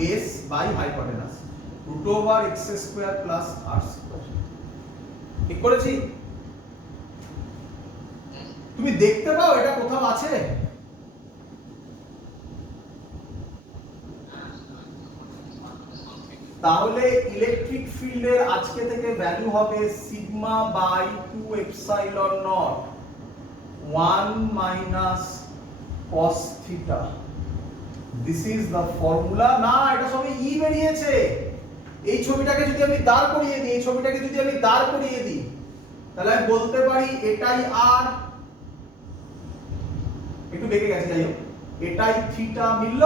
Base by hypotenuse √x² plus r²। ঠিক করেছি? তুমি দেখতে পাও এটা কোথাও আছে? তাহলে ইলেকট্রিক ফিল্ডের আজকে থেকে ভ্যালু হবে sigma by 2 epsilon naught 1 minus cos theta. This is the formula. না, এটা সবই ই বেরিয়েছে। এই ছবিটাকে যদি আমি দাঁড় করিয়ে দিই, তাহলে আমি বলতে পারি এটাই আর, একটু বেঁকে গেছে, যাই হোক, এটাই থিটা। মিলল?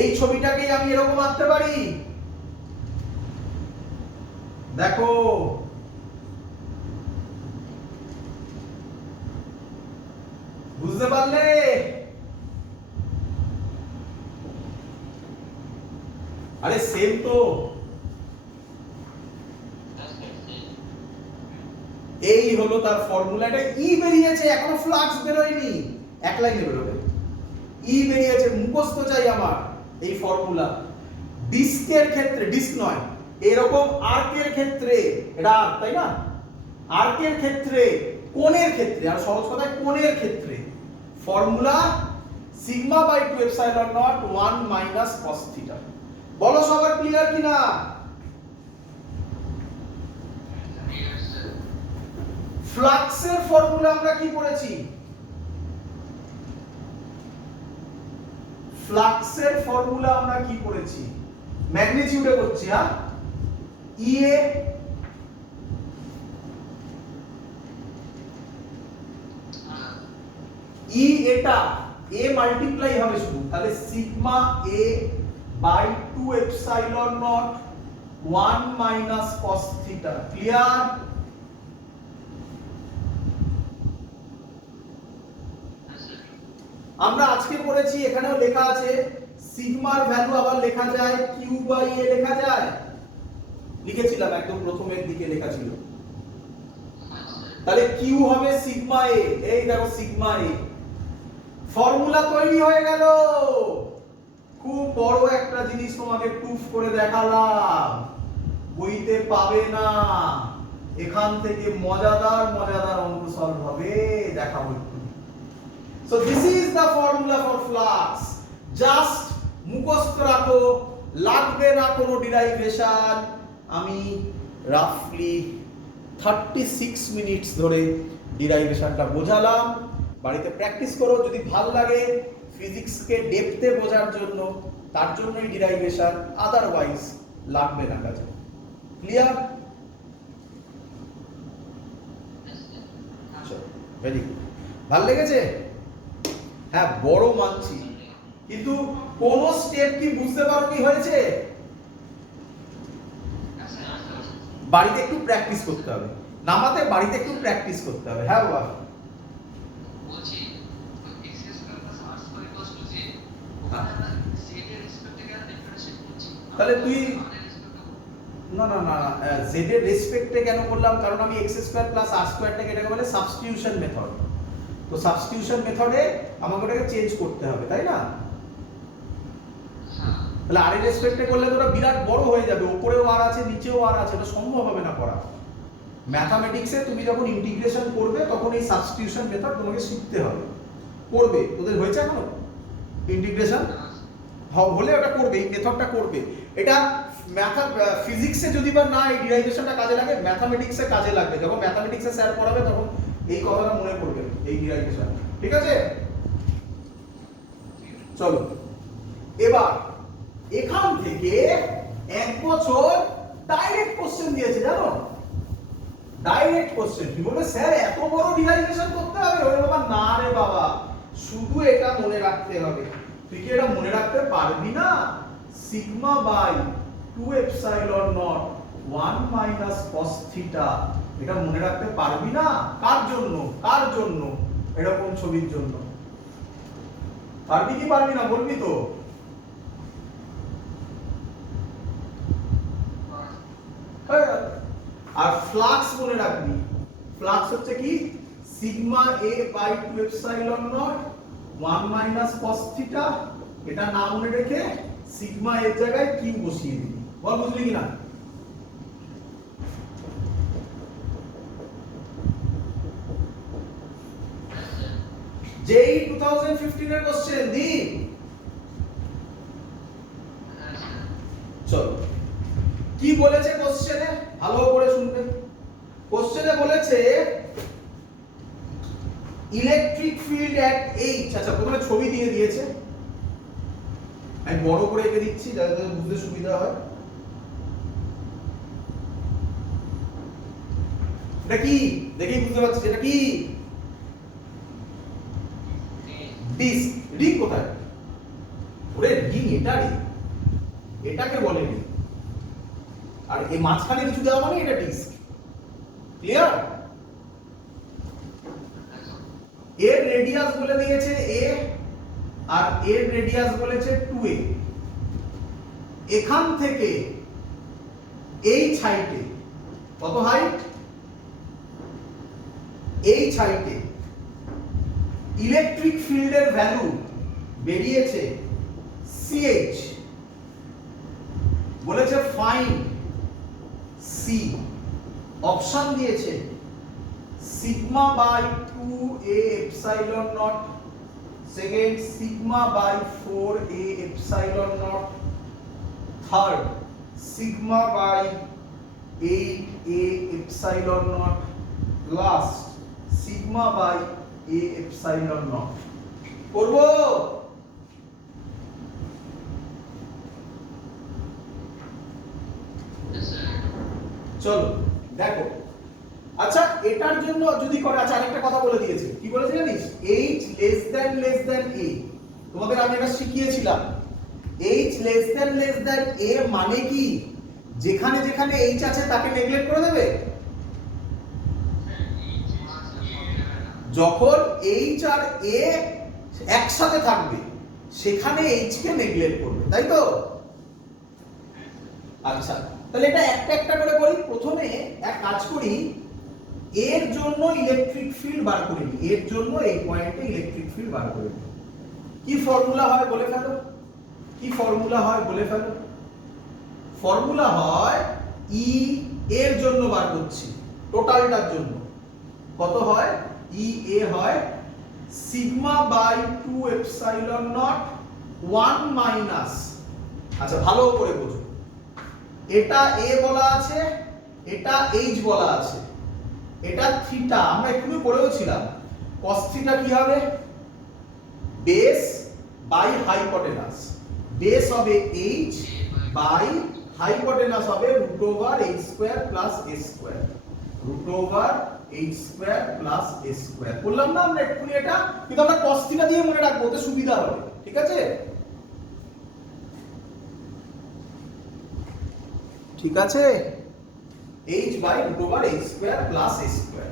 এই ছবিটাকে আমি এরকম আঁকতে পারি, দেখো। বুঝতে পারলে? আরে সেম তো। এই হলো তার ফর্মুলা। এটা ই বেরিয়েছে, এখনো ফ্লাক্স বেরোয়নি, এক লাইনে বেরোবে। ই বেরিয়েছে, মুখস্থ চাই আমার এই ফর্মুলা। ডিস্কের ক্ষেত্রে, ডিস্ক নয়, এরকম আর্কের ক্ষেত্রে, এটা আর্ক তাই না? আর্কের ক্ষেত্রে, কোণের ক্ষেত্রে, আর সহজ কথায় কোণের ক্ষেত্রে formula sigma by 2 epsilon naught 1 minus cos theta. বলো সবার ক্লিয়ার কিনা? ফ্লাক্সের ফর্মুলা আমরা কি পড়েছি? ফ্লাক্সের ফর্মুলা আমরা কি পড়েছি? ম্যাগনিটিউডে করছি, হ্যাঁ? ইএ ই, এটা এ মাল্টিপ্লাই হবে শুধু, তাহলে sigma a by 2 epsilon naught 1 minus cos theta. Clear? আমরা আজকে পড়েছি, এখানেও লেখা আছে সিগমার ভ্যালু আবার লেখা যায় কিউ বাই এ লেখা যায়। লিখেছিলাম একদম প্রথমের দিকে লেখা ছিল। তাহলে কিউ হবে সিগমা এ। এই দেখো সিগমা এ, ফর্মুলা তৈরি হয়ে গেল। খুব বড় একটা জিনিস তোমাকে প্রুফ করে দেখালাম, বইতে পাবে না। এখান থেকে মজাদার মজাদার অঙ্ক সলভ হবে, দেখাবো একটু। So this is the formula for flux. Just মুখস্থ রাখো, লাগবে না কোনো ডেরিভেশন। আমি রাফলি 36 মিনিটস ধরে ডেরিভেশনটা বোঝালাম। বাড়িতে প্র্যাকটিস করো, যদি ভালো লাগে ফিজিক্সকে ডেপথে বোঝার জন্য, তার জন্যই ডেরিভেশন, আদারওয়াইজ লাগবে না কাজে। ক্লিয়ার? ভেরি গুড, ভালো লেগেছে? হ্যাঁ, বড় মানছি, কিন্তু কোন স্টেপ কি বুঝতে পারো কি হয়েছে? বাড়িতে একটু প্র্যাকটিস করতে হবে, নামাতে বাড়িতে একটু প্র্যাকটিস করতে হবে। হ্যাঁ বাবা, বলছি x² + r² j, z এর রেসপেক্টে কেন ডিফারেন্সিয়েট করছি? তাহলে তুই না না না, z এর রেসপেক্টে কেন বললাম? কারণ আমি x² + r² টাকে এটাকে বলে সাবস্টিটিউশন মেথড। তো সাবস্টিটিউশন মেথডে আমাকে ওটাকে চেঞ্জ করতে হবে, তাই না? তাহলে আর এর রেসপেক্টে করলে তো ওটা বিরাট বড় হয়ে যাবে, উপরেও আর আছে নিচেও আর আছে, এটা সম্ভব হবে না করা। ম্যাথমেটিক্সে তুমি যখন ইন্টিগ্রেশন করবে তখন এই সাবস্টিটিউশন মেথড তোমাকে শিখতে হবে। করবে, তোদের হয়েছে এখনো ইন্টিগ্রেশন? হলে ওটা করবে, এই মেথডটা করবে। এটা ফিজিক্সে যদি বা না এই ডিরাইভেশনটা কাজে লাগে, ম্যাথমেটিক্সে কাজে লাগবে। যখন ম্যাথমেটিক্সে স্যার পড়াবে তখন এই কথাটা মনে পড়বে, এই ডিরাইভেশন। ঠিক আছে? চলো এবার এখান থেকে এক বছর ডাইরেক্ট কোশ্চেন দিয়েছে, জানো? ডাইরেক্ট কোশ্চেন কি বলবে, স্যার এত বড় ডিরাইভেশন করতে হবে? ওরে বাবা, না রে বাবা, শুধু এটা মনে রাখতে হবে। তুই কি এটা মনে রাখতে পারবি না? Sigma by 2 epsilon naught 1 minus cos theta, এটা মনে রাখতে পারবি না? কার জন্য? কার জন্য? এরকম ছবির জন্য। পারবি কি পারবি না বলবি তো? আর ফ্লাক্স মনে রাখবি। ফ্লাক্স হচ্ছে কি? Sigma a by 2 epsilon naught 1 minus cos theta, এটা না মনে রেখে সিগমা এর জায়গায় কিউ বসিয়ে দিই। বল বুঝলি কিনা? যেই 2015 এর কোশ্চেন দি। চলো কি বলেছে কোশ্চেনে, ভালো করে শুনবে। কোশ্চেনে বলেছে ইলেকট্রিক ফিল্ড অ্যাট এইচ। আচ্ছা প্রথমে ছবি দিয়ে দিয়েছে, আমি বড় করে এঁকে দিচ্ছি যাতে বুঝতে সুবিধা হয়। এটা কি দেখি বুঝতে পারছিস? এটা কি ডিস্ক। রিং কোথায়? ওরে রিং এটা রিং, এটাকে বলে রিং। আর এই মাঝখানে কিছু দেওয়া মানে এটা ডিস্ক। ক্লিয়ার? এর রেডিয়াস বলে দিয়েছে a আর এর রেডিয়াস বলেছে 2a। এখান থেকে এইচ হাইটে, কত হাইট? এইচ হাইটে ইলেকট্রিক ফিল্ডের ভ্যালু বেরিয়েছে CH। বলেছে ফাইন্ড C, অপশন দিয়েছে sigma by 2a epsilon naught, second sigma by 4a epsilon naught, third sigma by 8a epsilon naught, last sigma by a epsilon naught. করব? চলো দেখো। আচ্ছা এটার জন্য যদি করে, আচ্ছা আরেকটা কথা বলে দিয়েছে। কি বলেছে জানিস? h less than a। তোমাদের আমি এটা শিখিয়েছিলাম। h লেস দ্যান a মানে কি? যেখানে যেখানে h আছে তাকে নেগলেক্ট করে দেবে। যখন h আর a একসাথে থাকবে সেখানে h কে নেগলেক্ট করবে, তাই তো? আচ্ছা তাহলে এটা একটা একটা করে করি। প্রথমে এক কাজ করি, এর জন্য ইলেকট্রিক ফিল্ড বার করে নিই। এর জন্য এই পয়েন্টে ইলেকট্রিক ফিল্ড বার করে নিই। কি ফর্মুলা হয় বলে ফেলো? কি ফর্মুলা হয় বলে ফেলো? ফর্মুলা হয় ই এর জন্য বার করছি, টোটালটার জন্য কত হয়? ই এ হয় sigma by 2 epsilon naught 1 minus, আচ্ছা ভালো করে বোঝো, এটা এ বলা আছে, এটা এইচ বলা আছে, এটা থিটা। আমরা একটু পড়েও ছিলাম cos থিটা কি হবে? Base by hypotenuse. বেস হবে h বাই হাইপোটেনাস হবে root over h square plus s square. Root over h square plus s square বললাম না আমরা একটু এটা, কিন্তু আমরা cos থিটা দিয়ে মনে রাখবো, ওতে সুবিধা হবে। ঠিক আছে? ঠিক আছে? h by root over h square plus s square.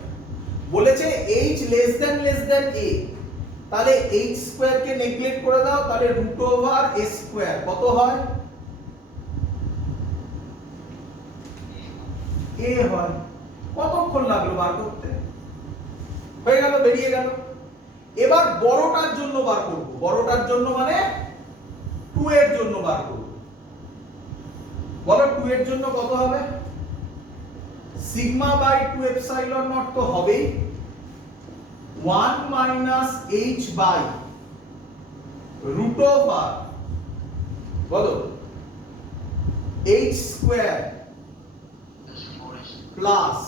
বলেছে h লেস দ্যান a, তাহলে h স্কয়ার কে নেগলেক্ট করে দাও, তাহলে রুট ওভার s স্কয়ার কত হয়? a হয়। কতক্ষণ লাগলো বার করতে? হয়ে গেল, বেরিয়ে গেল। এবার বড়টার জন্য বার করব। বড়টার জন্য মানে 2 এর জন্য বার করব। বলো 2 এর জন্য কত হবে? সিগমা বাই 2 এপসাইলন নট তো হবেই, 1 minus h by root over বলো h স্কয়ার প্লাস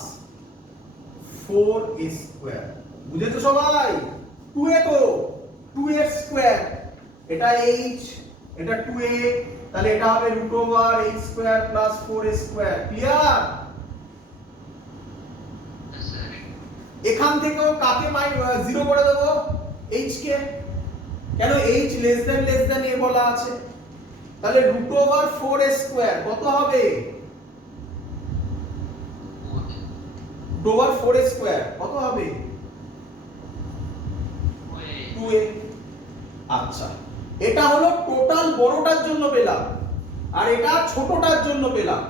4 স্কয়ার। বুঝেছো সবাই? 2 এ তো 2 এর স্কয়ার, এটা h, এটা 2a, তাহলে এটা হবে root over h square plus 4 square. Clear? এখান থেকেও কাকে 0 করে দেব? h কে। কেন? h লেস দ্যান a বলা আছে, তাহলে রুট ওভার 4 স্কয়ার কত হবে? রুট ওভার 4 স্কয়ার কত হবে? 2a। আচ্ছা এটা হলো টোটাল বড়টার জন্য পেলাম, আর এটা ছোটটার জন্য পেলাম।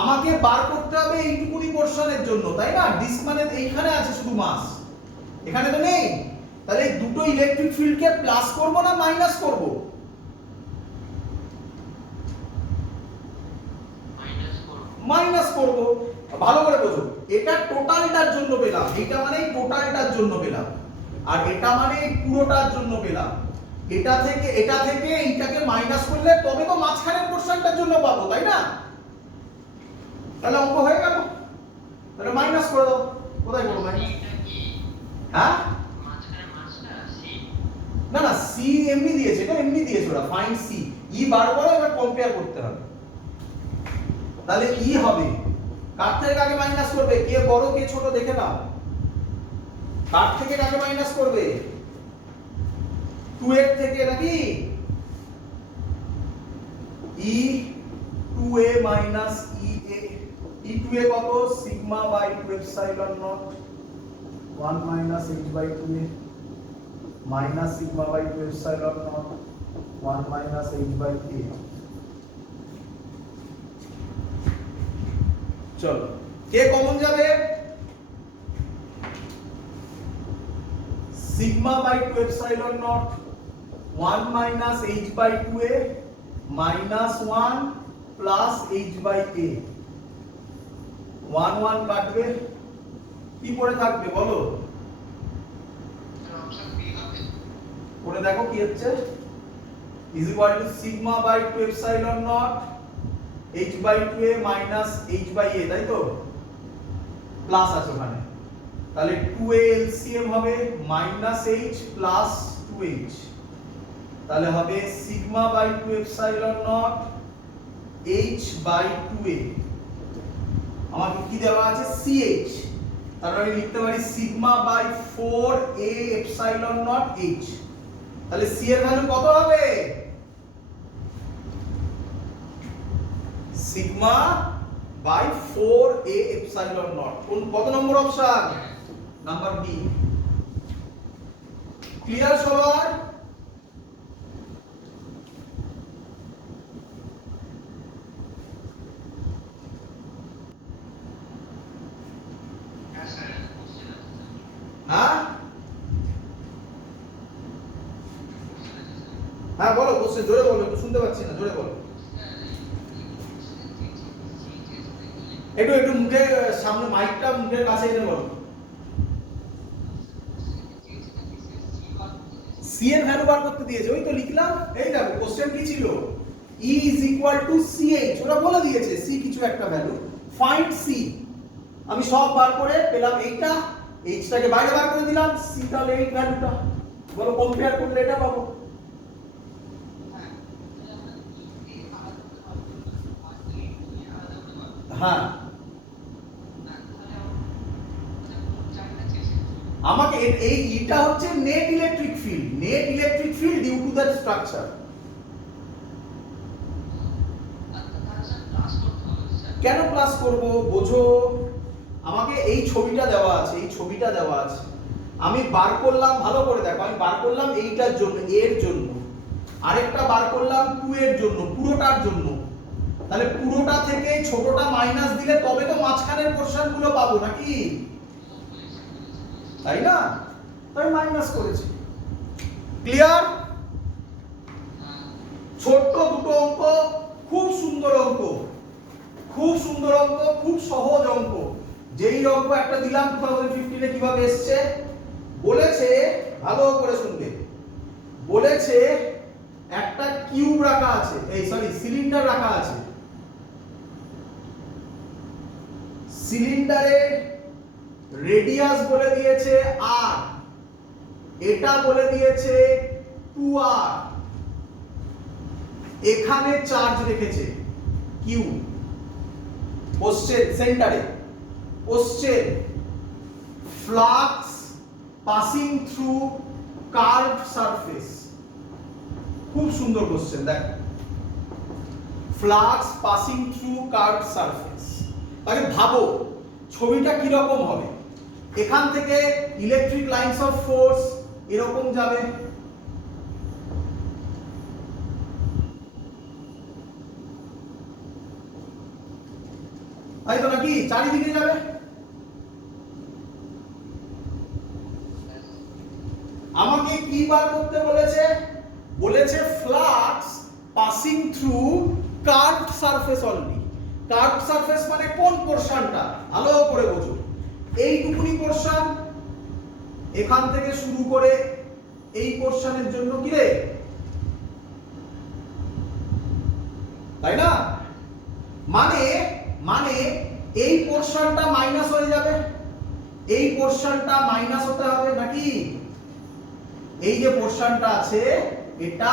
আমাকে বার করতে হবে এইটুকুনি পোরশনের জন্য, তাই না? ডিস্ক মানে এইখানে আছে শুধু মাস, এখানে তো নেই। তাহলে এই দুটো ইলেকট্রিক ফিল্ডকে প্লাস করব না মাইনাস করব? মাইনাস করব। ভালো করে বোঝো, এটা টোটালটার জন্য পেলাম, এটা মানে টোটালটার জন্য পেলাম, আর এটা মানে পুরোটার জন্য পেলাম। এটা থেকে এইটাকে মাইনাস করলে তবে তো মাঝখানের পোরশনটার জন্য পাবো, তাই না? তাহলে অঙ্ক হয়ে গেল। তাহলে মাইনাস করে দাও। কোথায় করব মাইনাস? হ্যাঁ, না না, সি এমনি দিয়েছে, এটা এমনি দিয়েছে ওরা, ফাইন্ড সি। ই বার করো, এবার কম্পেয়ার করতে হবে। তাহলে ই হবে, কার থেকে কাকে মাইনাস করবে? কে বড় কে ছোট দেখে নাও। কার থেকে কাকে মাইনাস করবে? 2 এর থেকে নাকি? ই 2a মাইনাস ই এ। ই 2a কত? Sigma by 2 epsilon naught 1 minus h by 2a minus sigma by 2 epsilon naught 1 minus h by a। চলো, কে কমন যাবে? Sigma by 2 epsilon naught 1 minus h by 2a minus 1 plus h by a। 1 1 কাটবে, কি পড়ে থাকবে বলো? পড়ে দেখো কি হচ্ছে। Is equal to sigma by 2 epsilon naught h by 2a minus h by a, তাই তো? প্লাস আছে ওখানে, তাহলে 2a এলসিএম হবে মাইনাস h প্লাস 2h, তাহলে হবে sigma by 2 epsilon naught h by 2a। আমাকে কি দেওয়া আছে? ch, তারপরে আমি লিখতে পারি sigma by 4a epsilon naught h। তাহলে c এর ভ্যালু কত হবে? Sigma by 4a epsilon naught. কত number option? Number B. Clear সবার? হ্যাঁ হ্যাঁ, বলো, কোশ্চেন জোরে বলো, একটু শুনতে পাচ্ছি না, জোরে বলো। একটু একটু মুখে সামনে মাইকটা মুখের কাছে এনে বলো। সি এর ভ্যালু বার করতে দিয়েছে, ওই তো লিখলাম। এই দেখো কোশ্চেন কি ছিল? E is equal to CH, ওরা বলে দিয়েছে সি কিছু একটা ভ্যালু, ফাইন্ড সি। আমি সব বার করে পেলাম এইটা, এইচ টাকে বাইরে বার করে দিলাম, সি তাহলে এই ভ্যালুটা, বলো কম্পেয়ার করলে এটা পাবো। হ্যাঁ, আমাকে এই এটা হচ্ছে net electric field due to that structure. কেন প্লাস করব বোঝো। আমাকে এই ছবিটা দেওয়া আছে, আমি বার করলাম, ভালো করে দেখো, আমি বার করলাম এইটার জন্য, এর জন্য, আরেকটা বার করলাম 2 এর জন্য, পুরোটার জন্য। তাহলে পুরোটা থেকে ছোটটা মাইনাস দিলে তবে তো মাঝখানের পোরশন গুলো পাবো নাকি, তাই না? তাই মাইনাস করেছি। ক্লিয়ার? ছোট্ট দুটো অঙ্ক, খুব সুন্দর অঙ্ক, খুব সহজ অঙ্ক। যেই অঙ্ক একটা দিলাম 2015 এ কিভাবে এসেছে বলেছে, ভালো করে শুনবে। বলেছে একটা কিউব রাখা আছে, সিলিন্ডার রাখা আছে, সিলিন্ডারের রেডিয়াস বলে দিয়েছে r, এটা বলে দিয়েছে 2r, এখানে চার্জ রেখেছে q। কোশ্চেন সেন্টারে, question flux passing through curved surface. খুব সুন্দর কোশ্চেন, দেখ, flux passing through curved surface. আগে ভাবো ছবিটা কি রকম হবে। এখান থেকে ইলেকট্রিক লাইনস অফ ফোর্স এরকম যাবে, তাই তো নাকি? চারিদিকে যাবে। কি বার করতে বলেছে? বলেছে flux passing through curved surface only. Curved surface মানে কোন পোরশনটা? ভালো করে বোঝো। এইটুকুনি পোরশন, এখান থেকে শুরু করে এই পোরশনের জন্য কি রে, তাই না? মানে মানে এই পোরশনটা মাইনাস হয়ে যাবে, এই পোরশনটা মাইনাস হতে হবে নাকি? এই যে পোরশনটা আছে এটা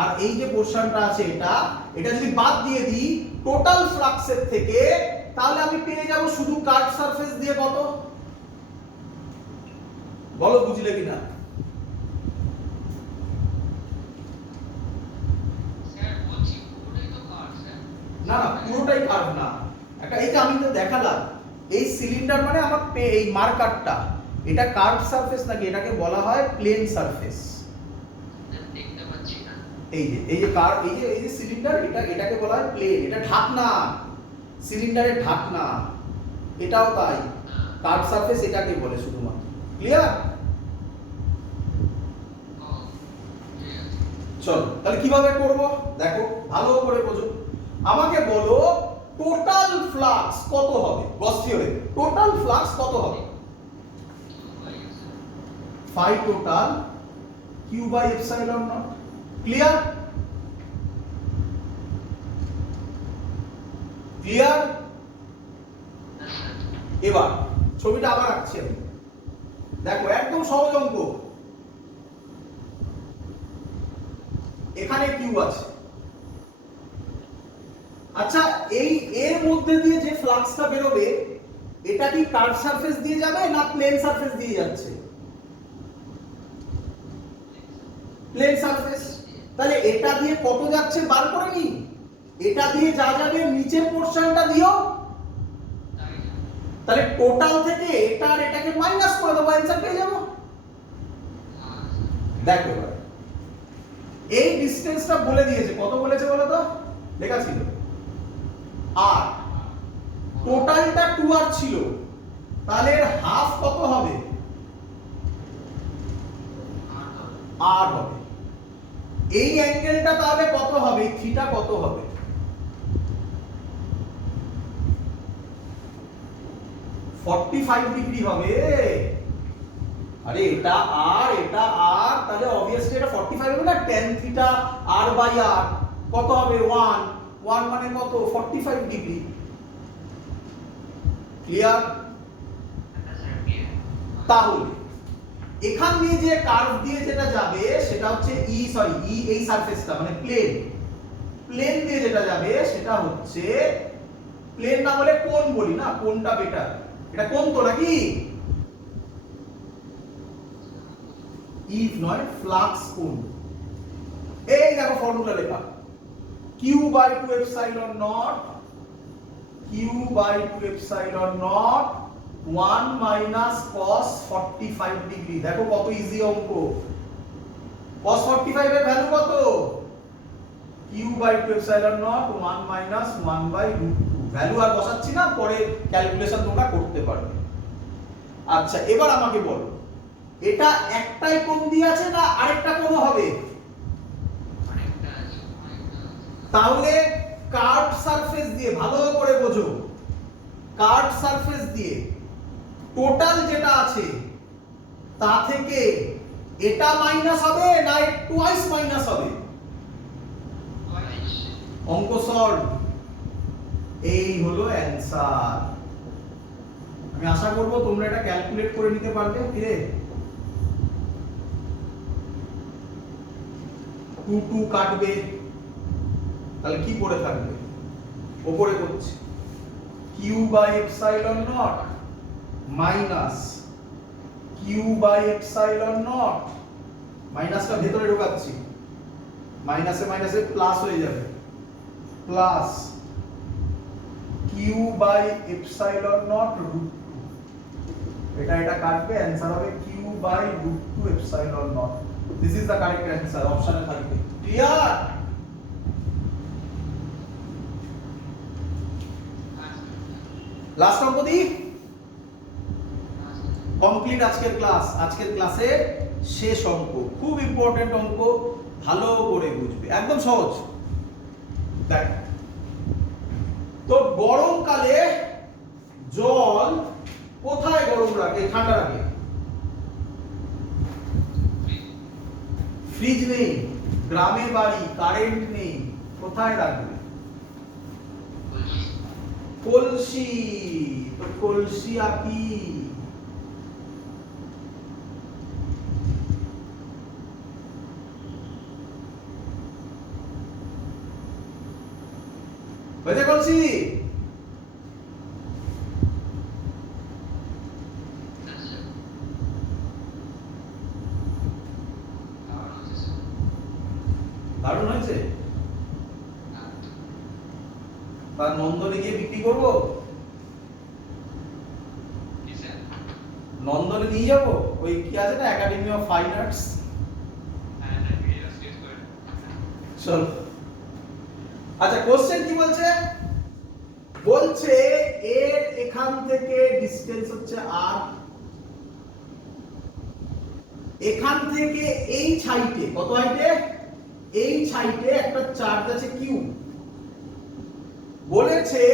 আর এই যে পোরশনটা আছে এটা, এটা যদি বাদ দিয়ে দিই টোটাল ফ্লাক্সের থেকে, তাহলে আমি পেয়ে যাব শুধু কার্ভ সারফেস দিয়ে কত? বলো বুঝলে কিনা? স্যার বলছি পুরোটাই তো কার্ভ স্যার। না না, পুরোটাই কার্ভ না। একটা এই যে আমি তো দেখালাম, এই সিলিন্ডার মানে আমার এই মার্কারটা, এটা কার্ভ সারফেস নাকি? এটাকে বলা হয় প্লেন সারফেস। দেখতে পাচ্ছি না। এই যে কার্ভ, এই যে সিলিন্ডার, এটাকে বলা হয় প্লেন। এটা ঢাকনা, সিলিন্ডারের ঢাকনা, এটাও তাই। কার্ভ সারফেস এটাকে বলে শুধুমাত্র। ক্লিয়ার? চলো তাহলে কিভাবে করব দেখো, ভালো করে বোঝো। আমাকে বলো টোটাল ফ্লাক্স কত হবে? গস থিওরেম টোটাল ফ্লাক্স কত হবে? phi total q by epsilon naught। Clear? Clear? এবার ছবিটা আবার আঁকছি আমি, দেখো একদম সহজ অঙ্ক। এখানে কিউ আছে, আচ্ছা এই এর মধ্যে দিয়ে যে ফ্লাক্সটা বেরোবে এটা কি কার্ভ সারফেস দিয়ে যাবে না প্লেন সারফেস দিয়ে যাচ্ছে? Plane surface. তাহলে এটা দিয়ে কত যাচ্ছে বার করে নি, এটা দিয়ে যা যাবে নিচের পোরশনটা দিও, তাহলে টোটাল থেকে এটা আর এটাকে মাইনাস করে দেবো, অ্যানসার পেয়ে যাবো। দেখো এবার এই ডিসটেন্সটা বলে দিয়েছে, কত বলেছে বলো তো? লেখা ছিল আর টোটালটা 2r ছিল, তাহলে এর হাফ কত হবে? r হবে। এই অ্যাঙ্গেলটা তাহলে কত হবে? থিটা কত হবে? 45 ডিগ্রি হবে। আরে এটা আর এটা আর, তাহলে অবভিয়াসলি এটা 45 হবে না? tan theta r by r কত হবে? 1 মানে কত? 45 ডিগ্রি। ক্লিয়ার? তাহলে এখান দিয়ে যে কার্ভ দিয়ে যেটা যাবে সেটা হচ্ছে ই এই সারফেসটা মানে প্লেন, প্লেন দিয়ে যেটা যাবে সেটা হচ্ছে প্লেন না বলে কোণ বলি না, কোণটা বেটার। এটা কোণ তো নাকি? ইভ নয়, ফ্লাক্স কোণ। এই দেখো ফর্মুলা লেখা, q by 2 epsilon naught, q by 2 epsilon naught 1 minus cos 45 degree. দেখো কত ইজি অঙ্ক। cos 45 এর ভ্যালু কত? q by 2 epsilon naught 1 minus 1 by √2। Value আর বসাচ্ছি না, পরে ক্যালকুলেশন তোমরা করতে পারবে। আচ্ছা এবার আমাকে বলো এটা একটাই কোণ দিয়ে আছে না আরেকটা কোণ হবে? তাহলে কার্ভ সারফেস দিয়ে, ভালো করে বোঝো, কার্ভ সারফেস দিয়ে টোটাল যেটা আছে তা থেকে এটা মাইনাস হবে না টুয়াইস মাইনাস হবে? অঙ্ক সলভ। এই হলো অ্যানসার। আমি আশা করব তোমরা এটা ক্যালকুলেট করে নিতে পারবে। কিরে 2 2 কাটবে, তাহলে কি পড়ে থাকবে? উপরে করছি q by epsilon naught minus q by epsilon naught, মাইনাসটা ভেতরে ঢোকাচ্ছি, মাইনাসে মাইনাসে প্লাস হয়ে যাবে, plus q by epsilon naught √2। এটা কাটবে, অ্যানসার হবে q by √2 epsilon naught. This is the correct answer, অপশনে থাকবে। ক্লিয়ার? লাস্ট অঙ্ক দি, কমপ্লিট আজকের ক্লাস। আজকের ক্লাসে শেষ অঙ্ক, খুব ইম্পর্টেন্ট অঙ্ক, ভালো করে বুঝবে, একদম সহজ। দেখ, তো গরমকালে জল কোথায় গরম রাখে, ঠান্ডা রাখে? ফ্রিজ নেই, গ্রামে বাড়ি, কারেন্ট নেই, কোথায় রাখবে? কলসি। তো কলসি আঁকি। হয়েছে কলসি? দারুণ হয়েছে। তার নন্দনে গিয়ে বিক্রি করবো, নন্দনে নিয়ে যাবো, ওই কি আছে না, একাডেমি অফ ফাইন আর্টস। চল, আচ্ছা কোশ্চেন কি বলছে? বলছে এর এখান থেকে ডিসটেন্স হচ্ছে আর, এখান থেকে এই সাইডে, কত হাইটে? এই সাইডে একটা চার্জ আছে কিউ। বলেছে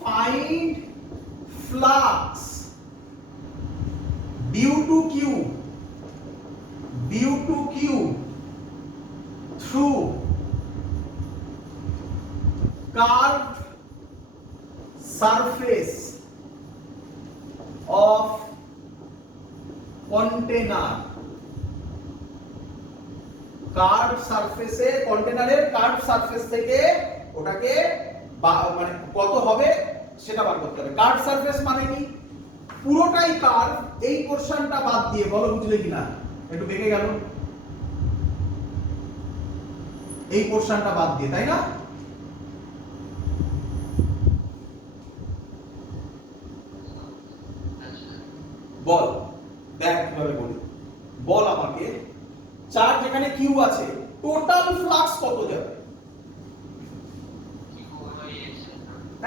find flux due to Q, due to Q through curved surface of container। Curve সারফেসে, কন্টেনারের কার্ভ সারফেস থেকে ওটাকে মানে কত হবে সেটা বার করতে হবে। কার্ভ সারফেস মানে কি? পুরোটাই কার্ভ, এই পোরশনটা বাদ দিয়ে, বলো বুঝলে কিনা? একটু বেঁকে গেল, এই পোরশনটা বাদ দিয়ে, তাই না? বল, দেখ কিভাবে বলি, বল আমাকে। চার্জ এখানে কিউ আছে, টোটাল ফ্লাক্স কত যাবে?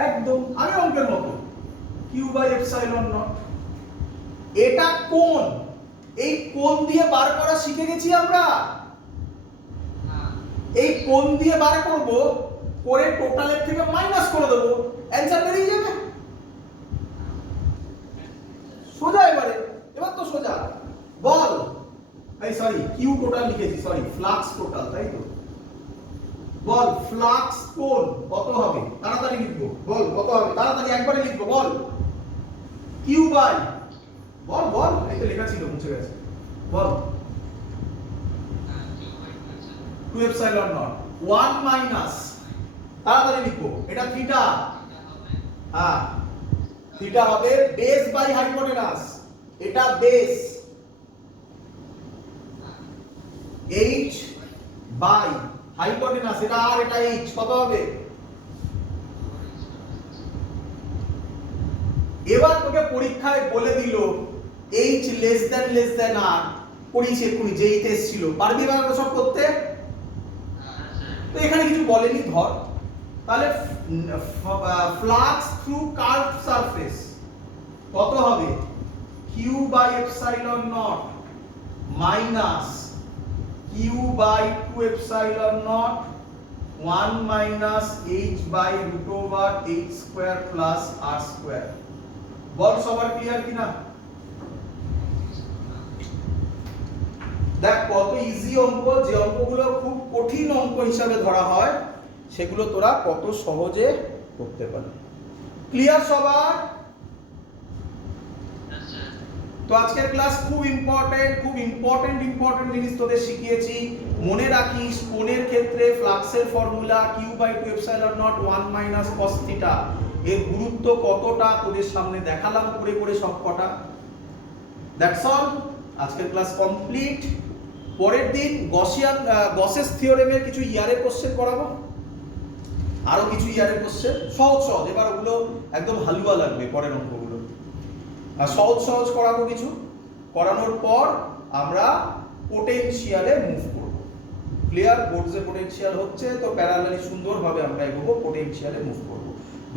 একদম আমি অঙ্কের মতো, কিউ বাই এপসাইলন নট। এটা কোণ, এই কোণ দিয়ে বার করা শিখে গেছি আমরা। এই কোণ দিয়ে বার করব, করে টোটালের থেকে মাইনাস করে দেবো, অ্যানসার বেরিয়ে যাবে। সোজা এবারে, এবার তো সোজা। বল, এই সরি কিউ টোটাল লিখেছি, সরি ফ্লাক্স টোটাল, তাই তো? বল ফ্লাক্স কোণ কত হবে? তাড়াতাড়ি লিখবো, বল কত হবে? তাড়াতাড়ি একবারে লিখবো, বল। কিউ বাই, বল বল, এই তো লেখা ছিল, মুছে গেছে, বল। 2 এপসাইলন নট 1 মাইনাস, তাড়াতাড়ি লিখবো, এটা থিটা। হ্যাঁ, থিটা হবে বেস বাই হাইপোটেনাস, এটা বেস, h বাই হাইপোটেনাস, এটা আর এটা h, কত হবে? এবার তোকে পরীক্ষায় বলে দিল h লেস দ্যান r, করিস এক্ষুনি, যেই টেস্ট ছিল, পারবি না সব করতে? তো এখানে কিছু বলেনি, ধর তাহলে ফ্লাক্স থ্রু কার্ভ সারফেস কত হবে? Q by epsilon naught minus Q by 2 epsilon naught 1 minus h by root over h square plus r square. বল সবার ক্লিয়ার কিনা? দেখ কত ইজি অঙ্ক, যে অঙ্কগুলো খুব কঠিন অঙ্ক হিসাবে ধরা হয় সেগুলো তোরা কত সহজে করতে পারবি। ক্লিয়ার সবার? তো আজকের ক্লাস খুব ইম্পর্টেন্ট জিনিস তোদের শিখিয়েছি। মনে রাখিস কোণের ক্ষেত্রে ফ্লাক্সের formula Q by 2 epsilon naught 1 minus cos theta, এর গুরুত্ব কতটা তোদের সামনে দেখালাম করে করে সব কটা। দ্যাটস অল, আজকের ক্লাস কমপ্লিট। পরের দিন গসেস থিওরেমের কিছু ইয়ারের কোশ্চেন করাবো, আরো কিছু ইয়ারের কোশ্চেন সহজ, এবার ওগুলো একদম হালুয়া লাগবে পরের অঙ্কগুলো। আর সহজ করাবো কিছু, করানোর পর আমরা পোটেনশিয়ালে মুভ করব। ক্লিয়ার? বোর্ডসে পোটেনশিয়াল হচ্ছে, তো প্যারালালি সুন্দরভাবে আমরা এগোবো, পোটেনশিয়ালে মুভ করব।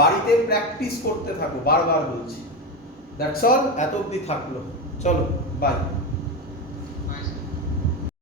বাড়িতে প্র্যাকটিস করতে থাকো, বারবার বলছি। দ্যাটস অল, এত অবধি থাকলো। চলো বাই।